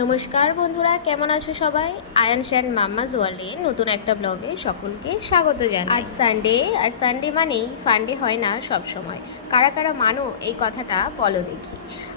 নমস্কার বন্ধুরা, কেমন আছো সবাই? আয়ানস অ্যান্ড মাম্মাস ওয়ার্ল্ডের নতুন একটা ব্লগে সকলকে স্বাগত জানাই। আজ সানডে, আর সানডে মানেই ফান্ডে হয় না সব সময়। কারা কারা মানো এই কথাটা বলো দেখি।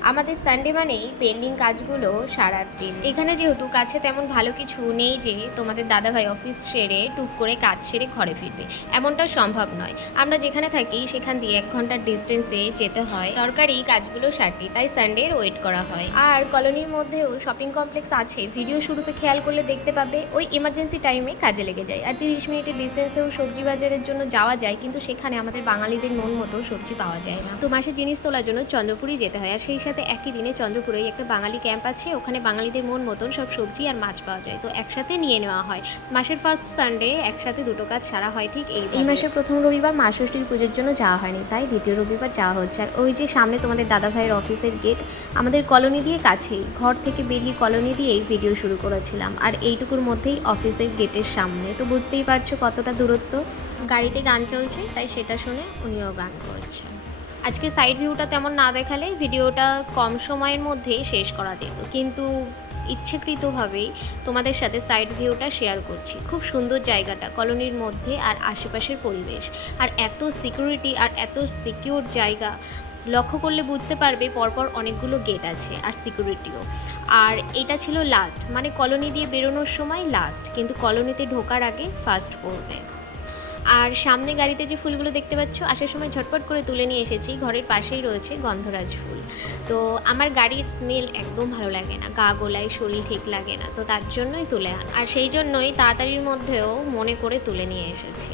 আমাদের সানডে মানেই পেন্ডিং কাজগুলো সারার দিন। এখানে যেহেতু কাছে তেমন ভালো কিছু নেই যে তোমাদের দাদাভাই অফিস সেরে টুক করে কাজ সেরে ঘরে ফিরবে, এমনটা সম্ভব নয়। আমরা যেখানে থাকি সেখান দিয়ে 1 ঘন্টার ডিস্টেন্সে যেতে হয় দরকারি কাজগুলো সারতে, তাই সানডের ওয়েট করা হয়। আর কলোনির মধ্যেও শপিং কমপ্লেক্স আছে, ভিডিও শুরুতে খেয়াল করলে দেখতে পাবে ওই এমার্জেন্সি টাইমে কাজে লেগে যায়। আর 30 মিনিটের ডিস্টেন্সেও সবজি বাজারের জন্য যাওয়া যায়, কিন্তু সেখানে আমাদের বাঙালিদের মন মতো সবজি পাওয়া যায় না। তো মাসে জিনিস তোলার জন্য চন্দ্রপুরই যেতে হয়, আর সেই সাথে একই দিনে চন্দ্রপুরেই একটা বাঙালি ক্যাম্প আছে, ওখানে বাঙালিদের মন মতন সব সবজি আর মাছ পাওয়া যায়, তো একসাথে নিয়ে নেওয়া হয়। মাসের ফার্স্ট সানডে একসাথে দুটো কাজ সারা হয়। ঠিক এই মাসের প্রথম রবিবার মা ষষ্ঠীর পুজোর জন্য যাওয়া হয়নি, তাই দ্বিতীয় রবিবার যাওয়া হচ্ছে। আর ওই যে সামনে তোমাদের দাদাভাইয়ের অফিসের গেট, আমাদের কলোনি দিয়ে কাছেই, ঘর থেকে বেরিয়ে কলোনি দিয়েই ভিডিও শুরু করেছিলাম, আর এইটুকুর মধ্যেই অফিসের গেটের সামনে, তো বুঝতেই পারছো কতটা দূরত্ব। গাড়িতে গান চলছে, তাই সেটা শুনে উনিও গান করছেন। আজকে সাইড ভিউটা তেমন না দেখালে ভিডিওটা কম সময়ের মধ্যেই শেষ করা যেত, কিন্তু ইচ্ছাকৃতভাবেই তোমাদের সাথে সাইড ভিউটা শেয়ার করছি। খুব সুন্দর জায়গাটা, কলোনির মধ্যে আর আশেপাশের পরিবেশ, আর এত সিকিউরিটি আর এত সিকিউর জায়গা। লক্ষ্য করলে বুঝতে পারবে পরপর অনেকগুলো গেট আছে আর সিকিউরিটিও। আর এটা ছিল লাস্ট, মানে কলোনি দিয়ে বেরোনোর সময় লাস্ট, কিন্তু কলোনিতে ঢোকার আগে ফার্স্ট পড়বে। আর সামনে গাড়িতে যে ফুলগুলো দেখতে পাচ্ছ, আসার সময় ঝটপট করে তুলে নিয়ে এসেছি। ঘরের পাশেই রয়েছে গন্ধরাজ ফুল। তো আমার গাড়ির স্মেল একদম ভালো লাগে না, গা গোলায়, শরীর ঠিক লাগে না, তো তার জন্যই তুলে আন, আর সেই জন্যই তাড়াতাড়ির মধ্যেও মনে করে তুলে নিয়ে এসেছি।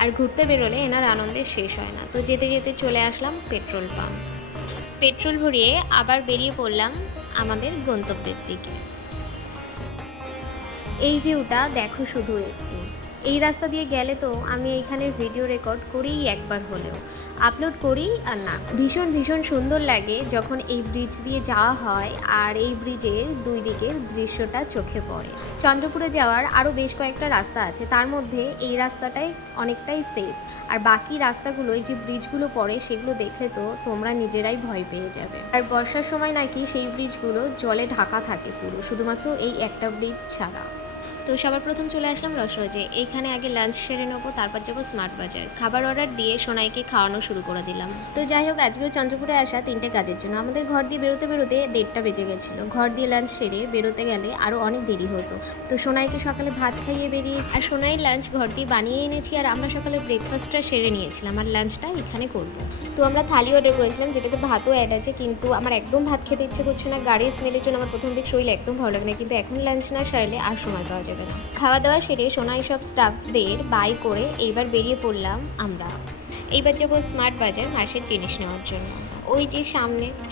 আর ঘুরতে বেরোলে এনার আনন্দের শেষ হয় না। তো যেতে যেতে চলে আসলাম পেট্রোল পাম্প। পেট্রোল ভরিয়ে আবার বেরিয়ে পড়লাম আমাদের গন্তব্যের দিকে। এই ভিউটা দেখো শুধু একটু। এই রাস্তা দিয়ে গেলে তো আমি এইখানের ভিডিও রেকর্ড করেই একবার হলেও আপলোড করি আর না। ভীষণ ভীষণ সুন্দর লাগে যখন এই ব্রিজ দিয়ে যাওয়া হয়, আর এই ব্রিজের দুই দিকের দৃশ্যটা চোখে পড়ে। চন্দ্রপুরে যাওয়ার আরও বেশ কয়েকটা রাস্তা আছে, তার মধ্যে এই রাস্তাটাই অনেকটাই সেফ। আর বাকি রাস্তাগুলোয় যে ব্রিজগুলো পড়ে সেগুলো দেখলে তো তোমরা নিজেরাই ভয় পেয়ে যাবে। আর বর্ষার সময় নাকি সেই ব্রিজগুলো জলে ঢাকা থাকে পুরো, শুধুমাত্র এই একটা ব্রিজ ছাড়া। তো সবার প্রথম চলে আসলাম রসরোজে। এইখানে আগে লাঞ্চ সেরে নেবো, তারপর যাবো স্মার্ট বাজার। খাবার অর্ডার দিয়ে সোনাইকে খাওয়ানো শুরু করে দিলাম। তো যাই হোক, আজকেও চন্দ্রপুরে আসা 3টে কাজের জন্য আমাদের ঘর দিয়ে বেরোতে বেরোতে 1:30টা বেজে গেছিলো। ঘর দিয়ে লাঞ্চ সেরে বেরোতে গেলে আরও অনেক দেরি হতো। তো সোনাইকে সকালে ভাত খাইয়ে বেরিয়েছি, আর সোনাই লাঞ্চ ঘর দিয়ে বানিয়ে এনেছি, আর আমরা সকালে ব্রেকফাস্টটা সেরে নিয়েছিলাম, আর লাঞ্চটা এখানে করবো। তো আমরা থালি অর্ডার করেছিলাম, যেটাতে ভাতও অ্যাড আছে, কিন্তু আমার একদম ভাত খেতে ইচ্ছে করছে না। গাড়ির স্মেলের জন্য আমার প্রথম দিক শরীর একদম ভালো লাগে না, কিন্তু এখন লাঞ্চ না সারলে আর সময় পাওয়া যাবে না। খাওয়া দাওয়া সেরে সোনাই সব স্টাফদের বাই করে এইবার বেরিয়ে পড়লাম আমরা। এইবার যাবো স্মার্ট বাজার মাসের জিনিস নেওয়ার জন্য। ওই যে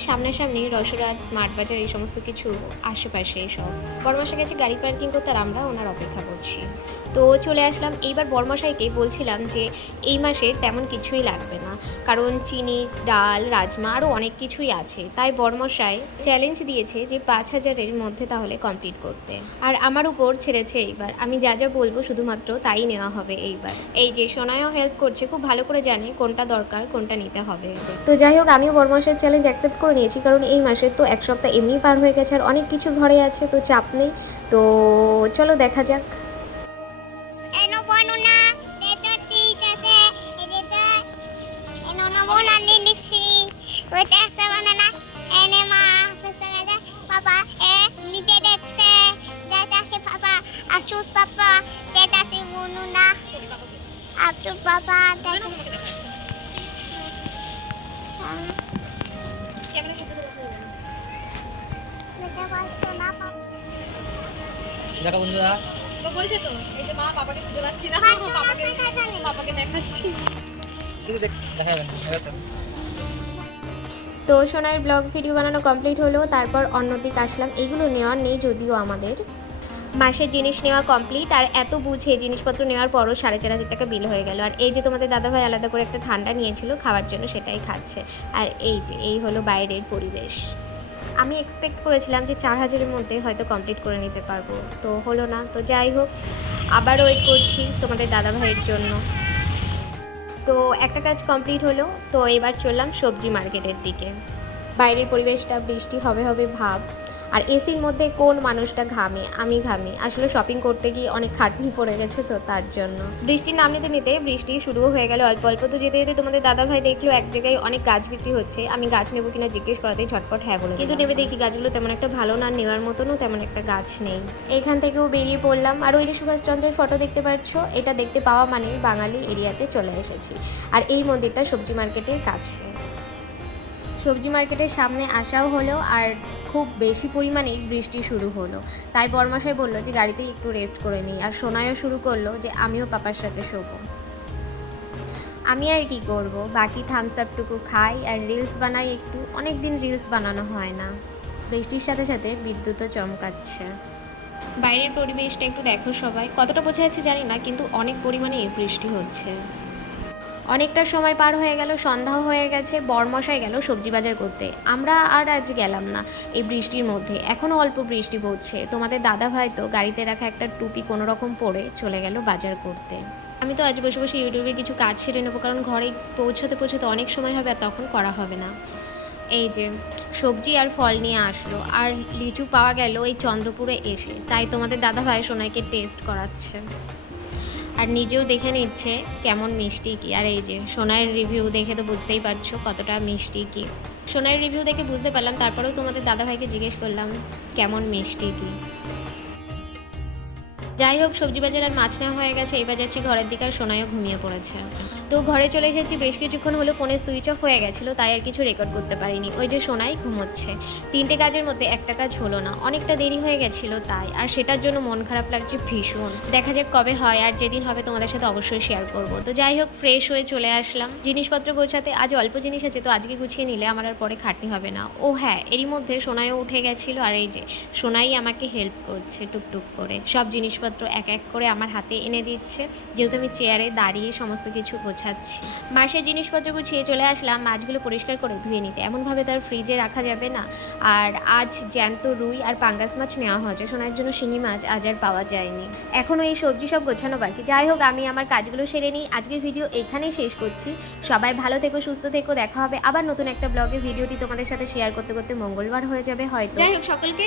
সামনাসামনি রসরাজ, স্মার্ট বাজার, এই সমস্ত কিছু আশেপাশে সব। বড়মশাই গেছে গাড়ি পার্কিং করতে, আর আমরা ওনার অপেক্ষা করছি। তো চলে আসলাম। এইবার বড়মশাইকে বলছিলাম যে এই মাসে তেমন কিছুই লাগবে না, কারণ চিনি, ডাল, রাজমা আরও অনেক কিছুই আছে। তাই বড়মশাই চ্যালেঞ্জ দিয়েছে যে 5,000-এর মধ্যে তাহলে কমপ্লিট করতে, আর আমার উপর ছেড়েছে এইবার আমি যা যা বলবো শুধুমাত্র তাই নেওয়া হবে এইবার। এই যে সোনাইও হেল্প করছে, খুব ভালো করে জানে কোনটা দরকার, কোনটা নিতে হবে। তো যাই হোক, আমিও বড়মশাইয়ের চ্যালেঞ্জ অ্যাকসেপ্ট করে নিয়েছি, কারণ এই মাসের তো 1 সপ্তাহ এমনিই পার হয়ে গেছে, আর অনেক কিছু ঘরে আছে, তো চাপ নেই। তো চলো দেখা যাক। দেখো বন্ধুরা, বলছে তো এই যে মা পাপাকে খুঁজে পাচ্ছি না, পাপাকে দেখাচ্ছি। দেখা যাবে না। তো সোনার ব্লগ ভিডিও বানানো কমপ্লিট হলো, তারপর অন্যদিকে আসলাম। এগুলো নেওয়ার নেই যদিও, আমাদের মাসের জিনিস নেওয়া কমপ্লিট, আর এত বুঝে জিনিসপত্র নেওয়ার পরও 4,500 টাকা বিল হয়ে গেল। আর এই যে তোমাদের দাদাভাই আলাদা করে একটা ঠান্ডা নিয়েছিল খাওয়ার জন্য, সেটাই খাচ্ছে। আর এই হলো বাইরের পরিবেশ। আমি এক্সপেক্ট করেছিলাম যে 4,000-এর মধ্যে হয়তো কমপ্লিট করে নিতে পারবো, তো হলো না। তো যাই হোক, আবার ওয়েট করছি তোমাদের দাদাভাইয়ের জন্য। তো একটা কাজ কমপ্লিট হলো, তো এবার চললাম সবজি মার্কেটের দিকে। বাইরের পরিবেশটা বৃষ্টি হবে হবে ভাব, আর এসির মধ্যে কোন মানুষটা ঘামে? আমি ঘামি। আসলে শপিং করতে গিয়ে অনেক খাটনি পড়ে গেছে তো তার জন্য। বৃষ্টির নাম নিতে নিতে বৃষ্টি শুরুও হয়ে গেল অল্প অল্প। তো যেতে যেতে তোমাদের দাদাভাই দেখলো এক জায়গায় অনেক গাছ বিক্রি হচ্ছে। আমি গাছ নেবো কিনা জিজ্ঞেস করাতেই ঝটপট হ্যাঁ বলে, কিন্তু নেবে দেখি গাছগুলো তেমন একটা ভালো না, নেওয়ার মতনও তেমন একটা গাছ নেই। এখান থেকেও বেরিয়ে পড়লাম। আর ওই যে সুভাষচন্দ্রের ফটো দেখতে পাচ্ছ, এটা দেখতে পাওয়া মানে বাঙালি এরিয়াতে চলে এসেছি। আর এই মন্দিরটা সবজি মার্কেটের কাছে। সবজি মার্কেটের সামনে আসাও হলো, আর খুব বেশি পরিমাণেই বৃষ্টি শুরু হলো। তাই বরমশাই বললো যে গাড়িতেই একটু রেস্ট করে নিই। আর সোনাইও শুরু করলো যে আমিও পাপার সাথে শোবো। আমি আর কি করব, বাকি থামস আপটুকু খাই আর রিলস বানাই একটু। অনেক দিন রিলস বানানো হয় না। বৃষ্টির সাথে সাথে বিদ্যুৎও চমকাচ্ছে। বাইরের পরিবেশটা একটু দেখো সবাই, কতটা বোঝা যাচ্ছে জানি না, কিন্তু অনেক পরিমাণে বৃষ্টি হচ্ছে। অনেকটা সময় পার হয়ে গেল, সন্ধ্যাও হয়ে গেছে। বরমশাই গেল সবজি বাজার করতে। আমরা আর আজ গেলাম না এই বৃষ্টির মধ্যে। এখনও অল্প বৃষ্টি পড়ছে। তোমাদের দাদাভাই তো গাড়িতে রাখা একটা টুপি কোনো রকম পরে চলে গেল বাজার করতে। আমি তো আজ বসে বসে ইউটিউবে কিছু কাজ সেরে নেবো, কারণ ঘরে পৌঁছতে পৌঁছতে অনেক সময় হবে আর তখন করা হবে না। এই যে সবজি আর ফল নিয়ে আসলো, আর লিচু পাওয়া গেল এই চন্দ্রপুরে এসে। তাই তোমাদের দাদাভাই সোনাইকে টেস্ট করাচ্ছে আর নিজেও দেখে নিচ্ছে কেমন মিষ্টি কি। আর এই যে সোনাইয়ের রিভিউ দেখে তো বুঝতেই পারছো কতটা মিষ্টি কি। সোনাইয়ের রিভিউ দেখে বুঝতে পারলাম, তারপরেও তোমাদের দাদাভাইকে জিজ্ঞেস করলাম কেমন মিষ্টি কি। যাই হোক, সবজি বাজার আর মাছ নেওয়া হয়ে গেছে। এবার যাচ্ছি ঘরের দিকে, আর সোনাইও ঘুমিয়ে পড়েছে। তো ঘরে চলে এসেছি। বেশ কিছুক্ষণ হলো ফোনের সুইচ অফ হয়ে গেছিলো, তাই আর কিছু রেকর্ড করতে পারিনি। ওই যে সোনাই ঘুমোচ্ছে। 3টে কাজের মধ্যে একটা কাজ হলো না, অনেকটা দেরি হয়ে গেছিলো তাই। আর সেটার জন্য মন খারাপ লাগছে ভীষণ। দেখা যাক কবে হয়, আর যেদিন হবে তোমাদের সাথে অবশ্যই শেয়ার করব। তো যাই হোক, ফ্রেশ হয়ে চলে আসলাম জিনিসপত্র গোছাতে। আজ অল্প জিনিস আছে, তো আজকে গুছিয়ে নিলে আমার আর পরে খাটনি হবে না। ও হ্যাঁ, এরই মধ্যে সোনাইও উঠে গেছিলো। আর এই যে সোনাই আমাকে হেল্প করছে টুকটুক করে, সব জিনিসপত্র এক এক করে আমার হাতে এনে দিচ্ছে, যেহেতু আমি চেয়ারে দাঁড়িয়ে সমস্ত কিছু গোছাচ্ছি। মাসের জিনিসপত্র গুছিয়ে চলে আসলাম মাছগুলো পরিষ্কার করে ধুয়ে নিতে। এমনভাবে তার ফ্রিজে রাখা যাবে না। আর আজ জ্যান্ত রুই আর পাঙ্গাস মাছ নেওয়া হয়েছে। সোনার জন্য শিঙি মাছ আজ আর পাওয়া যায়নি। এখনও এই সবজি সব গোছানো বাকি। যাই হোক, আমি আমার কাজগুলো সেরে নিই। আজকের ভিডিও এখানেই শেষ করছি। সবাই ভালো থেকো, সুস্থ থেকো। দেখা হবে আবার নতুন একটা ব্লগে। ভিডিওটি তোমাদের সাথে শেয়ার করতে করতে মঙ্গলবার হয়ে যাবে হয়তো। যাই হোক, সকলকে